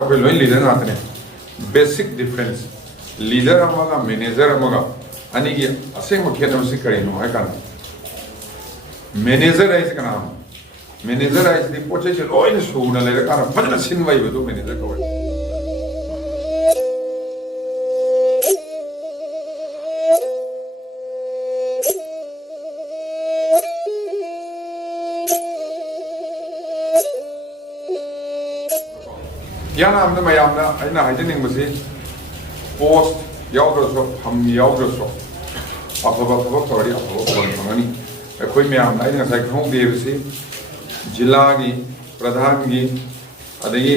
loan leader आते basic difference leader manager अनी की असेंब खेल से करीनो है मैनेजर है कना मैनेजर है पोचे लोन सूना लेर फजन सिंबू मैनेजर कौ याना मैमना हाइजनिंग पोस्ट याद्रसो हम याद्रसो अफब थबक तौरी अफब खबर फंगनी अखोई मैमना ngасai खौदेबसे जिला की प्रधान की अदगी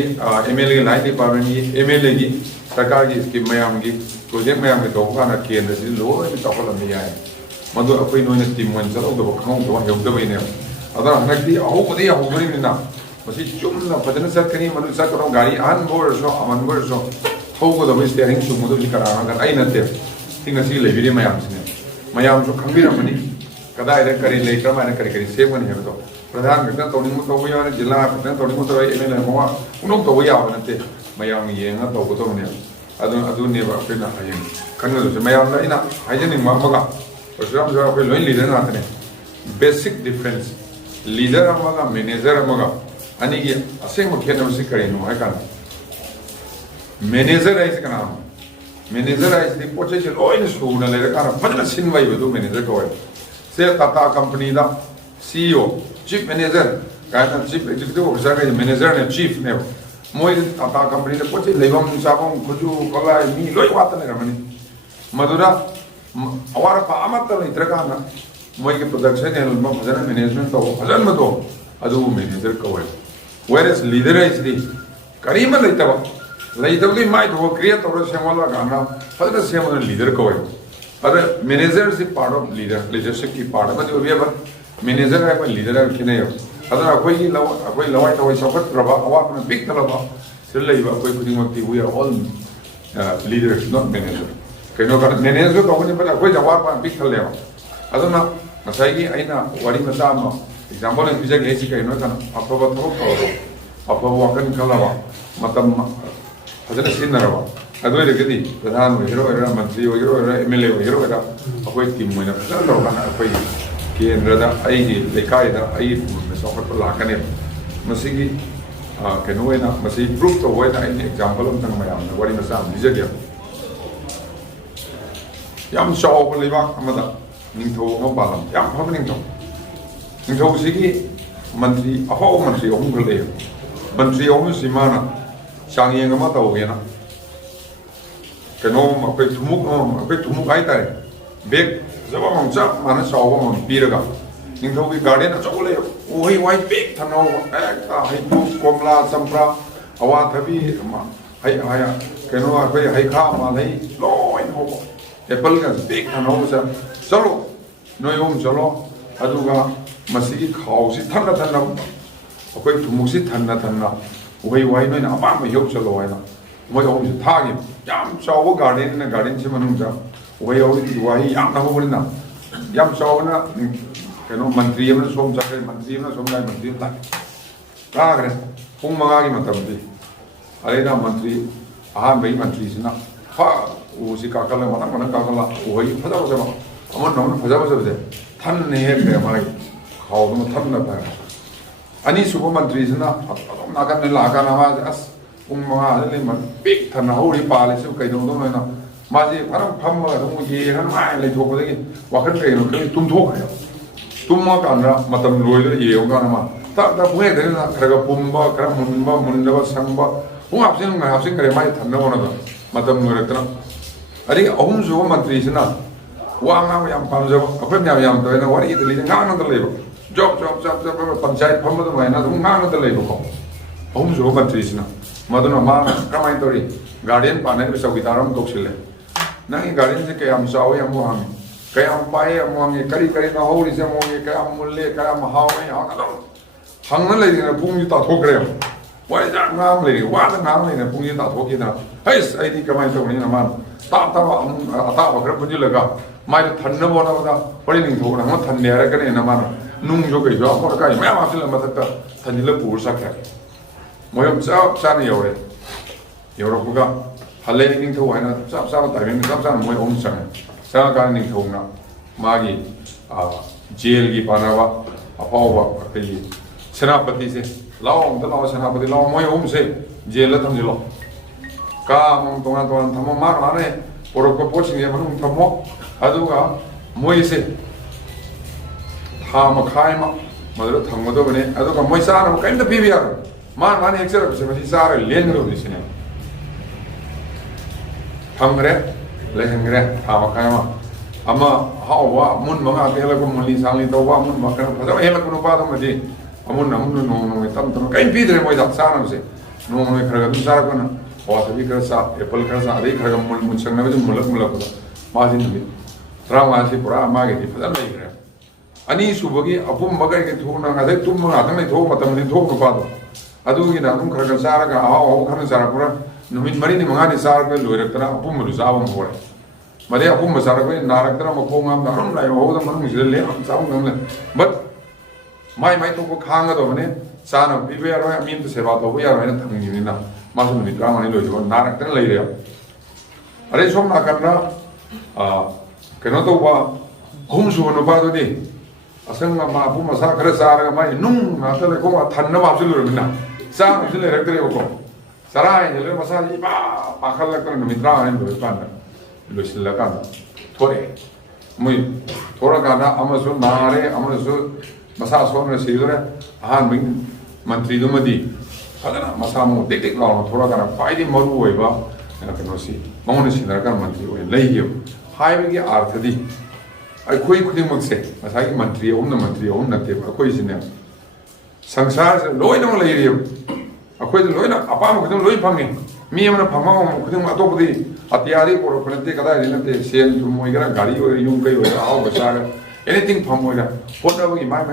एमएलए की लाइन डिपार्टमेंट की एमएलए की सरकार की स्कीम मैम की प्रोजेक्ट मैम के तौकाना केंद्र से लोन तौखलम याय मदु अखोई नोइन टीम वन चलौदब खौदब हेउदबैने अदा हनकदी अहुबदी अहुबनिना मसी चुमना फजन चटकनी मनु चटकनो गाड़ी अहन बोरसो अमन बोरसो थौगदब स्टेरिंग चुमदब कराना आई नते सिंगसी लेबिरे मयामसिने मयामसो खंबिरमनी कदाय करी लेटर माने करी सेमन हेबदो प्रधान कतना तौनिंग तौबो याने जिला कतना तौनिंग तौय एमएलए मोवा उनो तौबो याव नते मयाम येंगा तौबो तौने अदु नेबा फेना हायन खनगदो मयाम इना हायजनिंग मामगा परशुराम जो अखोय लोइन लीडर नातने बेसिक डिफरेंस लीडर अमगा मैनेजर अमगा अनी की असेंब खेल से करीनो है मैनेजर है कना मैनेजर है पोचे लोन सूना लेर फजन सिंबू मैनेजर कौ से Tata company CEO chief manager chief executive officer manager ने चीफ ने मोई टाटा कंपनी पोचे लेबम चाबम खुजू कलाई मी लोई वात लेरमनी मधुरा अवारपा अमत लेत्रकाना मोई के प्रोडक्शन है फजन मैनेजमेंट तो फजन मतो अदु मैनेजर कौ whereas leader is the karima laitaba mai to create or semola gana father semon leader ko other manager is part of leadership ki part of we have manager है leader है कि नहीं other कोई लवाई तो support रबा आवाज में big तलबा सिर लेबा कोई खुदी मक्ति we are all leaders not manager कहीं का manager तो कोई पर कोई जवाब पर big तलेबा other ना मसाई आइना वारी मसा में example yang bisa gaji kaino kan apa betul kalau apa wakan kalau matam ada sinara adu ada gedi प्रधान hero era menteri hero era MLA hero era apa tim mana kalau kan apa केंद्र दा आई लेखाई दा आई में soft पर लाकने मसीगी कनो vena मसी proof तो vena इन example हम तंग मयाम वारी मसा दिजे दिया याम शॉप लेबा अमदा निंथो म पालम याम फम निंथो निंथौसिगी मंत्री अफाव मंत्री अहुम गले मंत्री अहुम सिमाना सांगयेंग मा तौगेना कनो अपे थुमुक आइ तारे बेग जब हम सब माने साव हम पीरगा निंथौगी गार्डन अचौले ओही वाइ बेग थनो एकता हाइपु कोमला चंप्रा अवा थबी हाइ हाया कनो अपे हाइखा मालै लोइन हो एप्पल का बेग थनो स चलो नोयम चलो अदुगा मसीगी खाउसी थन्ना थन्ना अखोई थुमुसी थन्ना थन्ना वही वाई नोइन अपाम योग चलो वाइना मोय ओम थागी याम चाव गार्डन ने गार्डन से मनुजा वही वाई याम ना होबनिना याम चावना कनो मंत्री अमन सोम जाके मंत्री अमन सोम गाय मंत्री ता कागरे पुंग मंगागी मतमदी अरेना मंत्री आ मई मंत्री सिना फा उसी काकल मना मना काकला वही फजा फजा अमन नमन फजा फजा दे थन ने हे माई खाओ तो थन ना पाए अनि सुबह मंत्री सिना नागन ने लागा ना अस पुंग मंगा ले मन पिक थन होरी पाले से कई दो ना माजे फरम फम दम ये हन माय ले थोकदगी वाखन कइनो कइ तुम थोखरे तुम मा कानरा मतम लोइदे ये होगा ना ता ता पुहे देना खरगा पुंबा खर मुनबा मुंडबा संबा पुंग आपसिन करे माय थन ना मतम लोइरतना अरे अहुम जो मंत्री सिना वांगा याम पामजब अखोय याम तो ना वारी इतली गाना तो लेबो जॉब पंचायत फम तो मैना तुम गाना तो लेबो को अहुम जो मंत्री सिना मदुना मा कमाई तोरी गार्डन पाने में सौगितारम तोक्सिले नंगी गार्डन से कयाम चावे हम हम कयाम पाए हम करी करी ना होरी से मोगे कयाम मुल्ले कयाम हावे हंगन लेदिना पुंगी ता थोकरे वाई जा नाम लेदि वादा नाम लेना पुंगी ता थोकिना हेस आईदी कमाई तोनी ना मान ता अता बकर पुंजी लगा माय थन्न बोना बदा पड़ी निंग थोना म थन्ने रे कने ना मान नुंग जो के जो और काई मैं आसिल मत थन्निले पुर सके मोयम चाप चाने योरे ꯌꯧꯔꯛꯄꯒ ꯍꯜꯂꯦ ꯅꯤꯡꯊꯧ ꯍꯥꯏꯅ ꯆꯞ ꯆꯥꯕ ꯇꯥꯏꯃꯤꯡꯗ ꯆꯞ ꯆꯥꯅ ꯃꯣꯏ ꯑꯍꯨꯝ ꯆꯪꯉꯦ ꯆꯪꯉꯀꯥꯟꯗ ꯅꯤꯡꯊꯧꯅ ꯃꯥꯒꯤ ꯖꯦꯜꯒꯤ ꯄꯥꯟꯅꯕ ꯑꯐꯥꯎꯕ ꯑꯩꯈꯣꯏꯒꯤ ꯁꯦꯅꯥꯄꯇꯤꯁꯦ ꯂꯥꯛꯑꯣ ꯑꯝꯇ ꯂꯥꯛꯑꯣ ꯁꯦꯅꯥꯄꯇꯤ ꯂꯥꯛꯑꯣ ꯃꯣꯏ ꯑꯍꯨꯝꯁꯦ ꯖꯦꯜꯗ ꯊꯝꯖꯤꯜꯂꯣ ꯀꯥ ꯑꯃꯃꯝ ꯇꯣꯉꯥꯟ ꯇꯣꯉꯥꯟ ꯊꯝꯃꯣ ꯃꯥꯅ ꯄꯣꯔꯛꯄ ꯄꯣꯠꯁꯤꯡꯁꯦ ꯃꯅꯨꯡ ꯊꯝꯃꯣ ꯑꯗꯨꯒ ꯃꯣꯏꯁꯦ ꯊꯥ ꯃꯈꯥꯏ ꯑꯃ ꯃꯗꯨꯗ ꯊꯝꯒꯗꯕꯅꯤ ꯑꯗꯨꯒ ꯃꯣꯏ ꯆꯥꯅꯕ ꯀꯔꯤꯝꯇ ꯄꯤꯕ ꯌꯥꯔꯣꯏ ꯃꯥꯅ ꯍꯦꯛꯆꯔꯛꯄꯁꯦ ꯃꯁꯤ ꯆꯥꯔꯒ ꯂꯦꯟꯒꯗꯕꯅꯤ ꯁꯤꯅꯦ ꯊꯝꯈ꯭ꯔꯦ ꯂꯩꯍꯟꯈ꯭ꯔꯦ ꯊꯥ ꯃꯈꯥꯏ ꯑꯃ ꯑꯍꯥꯎꯕ ꯑꯃꯨꯟꯕ ꯉꯥꯛꯇ ꯍꯦꯜꯂꯛꯄ ꯃꯨꯜꯂꯤ ꯁꯥꯡꯂꯤ ꯇꯧꯕ ꯑꯃꯨꯟꯕ ꯈꯔ ꯐꯖꯕ ꯍꯦꯜꯂꯛꯄ ꯅꯨꯄꯥꯗꯨꯃꯗꯤ ꯑꯃꯨꯟꯅ ꯅꯣꯡꯃ ꯅꯣꯡꯃꯒꯤ ꯇꯞ ꯇꯞꯅ ꯀꯔꯤꯝ ꯄꯤꯗ꯭ꯔꯦ ꯃꯣꯏꯗ ꯆꯥꯅꯕꯁꯦ ꯅꯣꯡꯃ ꯅꯣꯡꯃꯒꯤ ꯈꯔ ꯑꯗꯨꯝ ꯆꯥꯔꯛꯄꯅ ꯑꯋꯥꯊꯕꯤ ꯈꯔ ꯆꯥ ꯑꯦꯄꯜ ꯈꯔ ꯆꯥ ꯑꯗꯩ ꯈꯔ ꯃꯨꯟꯁꯪꯅꯕꯁꯤ ꯃꯨꯜꯂꯛꯄꯗ ꯃꯥꯁꯤ ꯅꯨꯃꯤꯠ 35ꯁꯤ ꯄꯨꯔꯥ ꯃꯥꯒꯤꯗꯤ ꯐꯖꯅ ꯂꯩꯈ꯭ꯔꯦ ꯑꯅꯤꯁꯨꯕꯒꯤ ꯑꯄꯨꯝꯕ ꯀꯩ ꯊꯣꯛꯅ ꯉꯁꯥꯏ ꯇꯨꯝꯕ ꯉꯥꯛꯇꯪ ꯂꯩꯊꯣꯛꯄ ꯃꯇꯝꯗꯤ ꯊꯣꯛ ꯅꯨꯄꯥꯗꯣ ꯑꯗꯨꯒꯤꯅ ꯑꯗꯨꯝ ꯈꯔ ꯈꯔ ꯆꯥꯔꯒ ꯑꯍꯥꯎ ꯈꯔ ꯆꯥꯔꯛꯄ꯭ꯔꯥ ꯅꯨꯃꯤꯠ 4-5 ꯆꯥꯔꯒ ꯂꯣꯏꯔꯛꯇꯅ ꯑꯄꯨꯝꯕꯗꯨ ꯆꯥꯕ ꯍꯧꯔꯦ ꯃꯗꯩ ꯑꯄꯨꯝꯕ ꯆꯥꯔꯛꯄꯅꯤ ꯅꯥꯔꯛꯇꯅ ꯃꯈꯣꯡ ꯑꯃꯗ ꯑꯗꯨꯝ ꯂꯩꯍꯧꯕꯗ ꯃꯅꯨꯡꯁꯤꯗ ꯂꯦꯝ ꯆꯥꯕ ꯉꯝꯂꯦ ꯕꯠ ꯃꯥꯏ ꯊꯣꯛꯄ ꯈꯥꯡꯒꯗꯕꯅꯤ ꯆꯥꯅꯕ ꯄꯤꯕ ꯌꯥꯔꯣꯏ ꯃꯤ ꯑꯃꯇ ꯁꯦꯕꯥ ꯇꯧꯕ ꯌꯥꯔꯣꯏ ꯍꯥꯏꯅ ꯊꯝꯈꯤꯕꯅꯤꯅ ꯃꯥꯁꯨ ꯅꯨꯃꯤꯠ 30 ꯂꯣꯏꯗꯕ ꯅꯥꯔꯛꯇꯅ ꯂꯩꯔꯦ ꯑꯗꯩ ꯁꯣꯝ ꯅꯥꯀꯟꯗ ꯀꯩꯅꯣ ꯇꯧꯕ ꯑꯍꯨꯝꯁꯨꯕ ꯅꯨꯄꯥꯗꯨꯗꯤ ꯑꯁꯪ ꯑꯄꯨꯝ ꯑꯁꯥ ꯈꯔ ꯆꯥꯔꯒ ꯃꯥꯒꯤ ꯅꯨꯡ ꯉꯥꯛꯇ ꯂꯩꯈꯣꯝ ꯊꯟꯅꯕ ꯍꯥꯞꯆꯤꯜꯂꯨꯔꯕꯅꯤꯅ ꯆꯥꯅꯕꯁꯨ ꯂꯩꯔꯛꯇ꯭ꯔꯦꯕꯀꯣ ꯆꯔꯥ ꯍꯦꯜꯂꯒ ꯃꯁꯥꯁꯤ ꯏꯄꯥ ꯄꯥꯈꯠꯂꯛꯇꯅ ꯅꯨꯃꯤꯠ 30 ꯂꯣꯏꯔꯀꯥꯟꯗ ꯂꯣꯏꯁꯤꯜꯂꯀꯥꯟꯗ ꯊꯣꯔꯛꯑꯦ ꯃꯣꯏ ꯊꯣꯔꯛꯀꯥꯟꯗ ꯑꯃꯁꯨ ꯅꯥꯔꯦ ꯑꯃꯁꯨ ꯃꯁꯥ ꯁꯣꯟꯅ ꯁꯤꯗꯣꯔꯦ ꯑꯍꯥꯟꯕꯒꯤ ꯃꯟꯇ꯭ꯔꯤꯗꯨꯃꯗꯤ ꯐꯖꯅ ꯃꯁꯥ ꯃꯎ ꯇꯦꯛ ꯇꯦꯛ ꯂꯥꯎꯅ ꯊꯣꯔꯛꯀꯥꯟꯗ ꯈ꯭ꯋꯥꯏꯗꯒꯤ ꯃꯔꯨ ꯑꯣꯏꯕ ꯀꯩꯅꯣꯁꯤ ꯃꯉꯣꯟꯗ ꯁꯤꯟꯅꯔꯀꯥꯟꯗ ꯃꯟꯇ꯭ꯔꯤ ꯑꯣꯏꯅ ꯂꯩꯈꯤꯕ ꯍꯥꯏꯕꯒꯤ ꯑꯥꯔꯊꯗꯤ ꯑꯩꯈꯣꯏ ꯈꯨꯗꯤꯡꯃꯛꯁꯦ ꯉꯁꯥꯏꯒꯤ ꯃꯟꯇ꯭ꯔꯤ ꯑꯍꯨꯝ ꯅꯠꯇꯦꯕ ꯑꯩꯈꯣꯏꯁꯤꯅꯦ ꯁꯪꯁꯥꯔꯁꯤꯗ ꯂꯣꯏꯅꯃꯛ ꯂꯩꯔꯤꯕ ꯑꯩꯈꯣꯏꯗ ꯂꯣꯏꯅ ꯑꯄꯥꯝꯕ ꯈꯨꯗꯤꯡꯃꯛ ꯂꯣꯏ ꯐꯪꯉꯤ ꯃꯤ ꯑꯃꯅ ꯐꯪꯕ ꯈꯨꯗꯤꯡꯃꯛ ꯑꯇꯣꯞꯄꯗꯤ ꯑꯇꯤꯌꯥꯗꯒꯤ ꯄꯣꯔꯛꯄ ꯅꯠꯇꯦ ꯀꯗꯥꯏꯗꯒꯤ ꯅꯠꯇꯦ ꯁꯦꯟ ꯊꯨꯝ ꯑꯣꯏꯒꯦꯔꯥ ꯒꯥꯔꯤ ꯑꯣꯏꯒꯦꯔꯥ ꯌꯨꯝ ꯀꯩ ꯑꯣꯏꯒꯦꯔꯥ ꯑꯍꯥꯎꯕ ꯆꯥꯔꯒ ꯑꯦꯅꯤꯊꯤꯡ ꯐꯪꯉꯣꯏꯒꯦꯔꯥ ꯍꯣꯠꯅꯕꯒꯤ ꯃꯥꯏ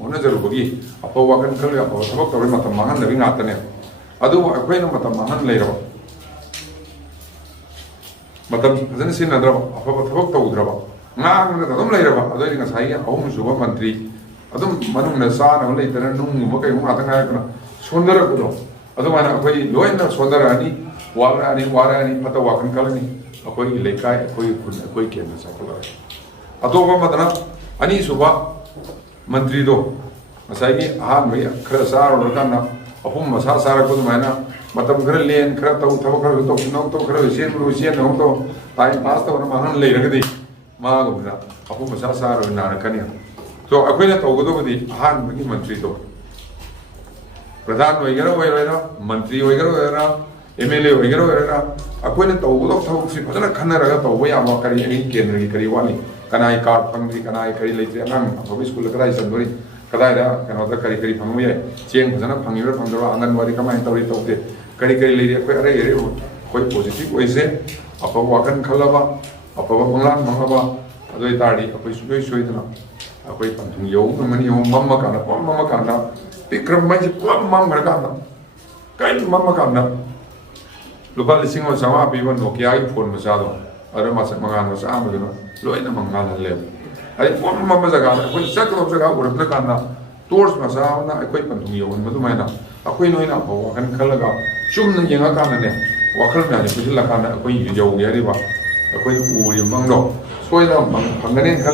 ꯍꯣꯠꯅꯖꯔꯨꯕꯒꯤ ꯑꯐꯕ ꯋꯥꯈꯜ ꯈꯜꯂꯒ ꯑꯐꯕ ꯊꯕꯛ ꯇꯧꯔꯒ ꯃꯇꯝ ꯃꯥꯡꯍꯟꯗꯕꯒꯤ ꯉꯥꯛꯇꯅꯦ ꯑꯗꯨꯕꯨ ꯑꯩꯈꯣꯏꯅ ꯃꯇꯝ ꯃꯥꯡꯍꯟ ꯂꯩꯔꯕ ꯃꯇꯝ ꯐꯖꯅ ꯁꯤꯖꯤꯟꯅꯗ꯭ꯔꯕ ꯑꯐꯕ ꯊꯕꯛ ꯇꯧꯗ꯭ꯔꯕ ꯉꯥꯡꯉꯒ ꯑꯗꯨꯝ ꯂꯩꯔꯕ ꯑꯗꯨꯑꯣꯏꯗꯤ ꯉꯁꯥꯏꯒꯤ ꯑꯍꯨꯝꯁꯨꯕ ꯃꯟꯇ꯭ꯔꯤ ꯑꯗꯨꯝ ꯃꯅꯨꯡꯗ ꯆꯥꯅꯕ ꯂꯩꯇꯅ ꯅꯨꯡꯒꯨꯝꯕ ꯀꯩꯒꯨꯝꯕ ꯉꯥꯛꯇ ꯉꯥꯏꯔꯛꯄꯅ ꯁꯣꯟꯊꯔꯛꯄꯗꯣ ꯑꯗꯨꯃꯥꯏꯅ ꯑꯩꯈꯣꯏ ꯂꯣꯏꯅ ꯁꯣꯟꯊꯔꯛꯑꯅꯤ ꯋꯥꯔꯛꯑꯅꯤ ꯐꯠꯇꯕ ꯋꯥꯈꯜ ꯈꯜꯂꯅꯤ ꯑꯩꯈꯣꯏꯒꯤ ꯂꯩꯀꯥꯏ ꯑꯩꯈꯣꯏꯒꯤ ꯈꯨꯟ ꯑꯩꯈꯣꯏ ꯀꯦꯟꯗ꯭ꯔ ꯆꯥꯎꯈꯠꯂꯛꯑꯅꯤ ꯑꯇꯣꯞꯄ ꯑꯃꯗꯅ ꯑꯅꯤꯁꯨꯕ ꯃꯟꯇ꯭ꯔꯤꯗꯣ ꯉꯁꯥꯏꯒꯤ ꯑꯍꯥꯟꯕꯒꯤ ꯈꯔ ꯆꯥꯔꯨꯔꯀꯥꯟꯗ ꯑꯄꯨꯝ ꯃꯁꯥ ꯆꯥꯔꯛꯄ ꯑꯗꯨꯃꯥꯏꯅ ꯃꯇꯝ ꯈꯔ ꯂꯦꯟ ꯈꯔ ꯇꯧ ꯊꯕꯛ ꯈꯔ ꯇꯧꯁꯤꯟꯅꯧ ꯇꯧ ꯈꯔ ꯆꯦꯟꯅꯧ ꯇꯧ ꯇꯥꯏꯝ ꯄꯥꯁ ꯇꯧꯅ ꯃꯥꯡꯍꯟ ꯂꯩꯔꯒꯗꯤ ꯃꯥꯒꯨꯝꯕꯗ ꯑꯄꯨꯝ ꯃꯁꯥ ꯆꯥꯔꯣꯏ ꯅꯥꯔꯛꯀꯅꯤ ꯁꯣ ꯑꯩꯈꯣꯏꯅ ꯇꯧꯒꯗꯕꯗꯤ ꯑꯍꯥꯟꯕꯒꯤ ꯃꯟꯇ꯭ꯔꯤꯗꯣ ꯄ꯭ꯔꯙꯥꯟ ꯑꯣꯏꯒꯦꯔꯥ ꯑꯣꯏꯔꯣꯏꯔꯥ ꯃꯟꯇ꯭ꯔꯤ ꯑꯣꯏꯒꯦꯔꯥ MLA ꯑꯣꯏꯒꯦꯔꯥ ꯑꯩꯈꯣꯏꯅ ꯇꯧꯒꯗꯕ ꯊꯕꯛꯁꯤ ꯐꯖꯅ ꯈꯟꯅꯔꯒ ꯇꯧꯕ ꯌꯥꯕ ꯀꯔꯤ ꯑꯩꯒꯤ ꯀꯦꯟꯗ꯭ꯔꯒꯤ ꯀꯔꯤ ꯋꯥꯠꯂꯤ ꯀꯅꯥꯒꯤ ꯀꯥꯔꯠ ꯐꯪꯗ꯭ꯔꯤ ꯀꯅꯥꯒꯤ ꯀꯔꯤ ꯂꯩꯇ꯭ꯔꯤ ꯑꯉꯥꯡ ꯑꯐꯕ ꯁ꯭ꯀꯨꯜꯗ ꯀꯗꯥꯏ ꯆꯟꯗꯣꯔꯤ ꯀꯗꯥꯏꯗ ꯀꯩꯅꯣꯗ ꯀꯔꯤ ꯐꯪꯕ ꯌꯥꯏ ꯆꯦꯡ ꯐꯖꯅ ꯐꯪꯉꯤꯕ꯭ꯔꯥ ꯐꯪꯗꯕ꯭ꯔꯥ ꯑꯪꯒꯟꯋꯥꯗꯤ ꯀꯃꯥꯏꯅ ꯇꯧꯔꯤ ꯇꯧꯗꯦ ꯀꯔꯤ ꯂꯩꯔꯤ ꯑꯩꯈꯣꯏ ꯑꯔꯩ ꯑꯩꯈꯣꯏ ꯄꯣꯖꯤꯇꯤꯚ ꯑꯣꯏꯁꯦ ꯑꯐꯕ ꯋꯥꯈꯜ ꯈꯜꯂꯕ ꯑꯐꯕ ꯃꯪꯂꯥꯟ ꯃꯪꯂꯕ ꯑꯗꯨ ꯑꯣꯏꯇꯥꯔꯗꯤ ꯑꯩꯈꯣꯏ ꯁꯨꯡꯁꯣꯏ ꯁꯣꯏꯗꯅ ꯑꯩꯈꯣꯏ ꯄꯟꯊꯨꯡ ꯌꯧꯕ ꯉꯝꯒꯅꯤ ꯃꯝꯃ ꯀꯥꯟꯗ ꯄꯤꯛꯈ꯭ꯔꯕ ꯃꯩꯁꯦ ꯄꯨꯂꯞ ꯃꯝꯈ꯭ꯔꯀꯥꯟꯗ ꯀꯔꯤ ꯃꯝꯃ ꯀꯥꯟꯗ ꯂꯨꯄꯥ 1,500 ꯄꯤꯕ ꯅꯣꯀꯤꯌꯥꯒꯤ ꯐꯣꯟ ꯃꯆꯥꯗꯣ ꯑꯗꯨ ꯃꯉꯥꯜ ꯃꯆꯥ ꯑꯃꯗꯨꯅ ꯂꯣꯏꯅ ꯃꯉꯥꯜꯍꯜꯂꯦꯕ ꯑꯩ ꯃꯝꯕ ꯖꯒꯥꯗ ꯑꯩꯈꯣꯏ ꯆꯠꯀꯗꯕ ꯖꯒꯥ ꯎꯔꯛꯇ꯭ꯔꯀꯥꯟꯗ ꯇꯣꯔꯆ ꯃꯆꯥ ꯑꯃꯅ ꯑꯩꯈꯣꯏ ꯄꯟꯊꯨꯡ ꯌꯧꯍꯟꯕ ꯑꯗꯨꯃꯥꯏꯅ ꯑꯩꯈꯣꯏ ꯅꯣꯏꯅ ꯑꯐꯕ ꯋꯥꯈꯜ ꯈꯜꯂꯒ ꯆꯨꯝꯅ ꯌꯦꯡꯉꯀꯥꯟꯗꯅꯦ ꯋꯥꯈꯜ ꯃꯌꯥꯝꯁꯦ ꯄꯨꯟꯁꯤꯜꯂꯀꯥꯟꯗ ꯑꯩꯈꯣꯏ ꯌꯧꯒꯦ ꯍꯥꯏꯔꯤꯕ ꯑꯩꯈꯣꯏꯅ ꯎꯔꯤꯕ ꯃꯪꯗꯣ ꯁꯣꯏꯗꯅ ꯐꯪꯒꯅꯦꯅ ꯈꯜꯂꯤ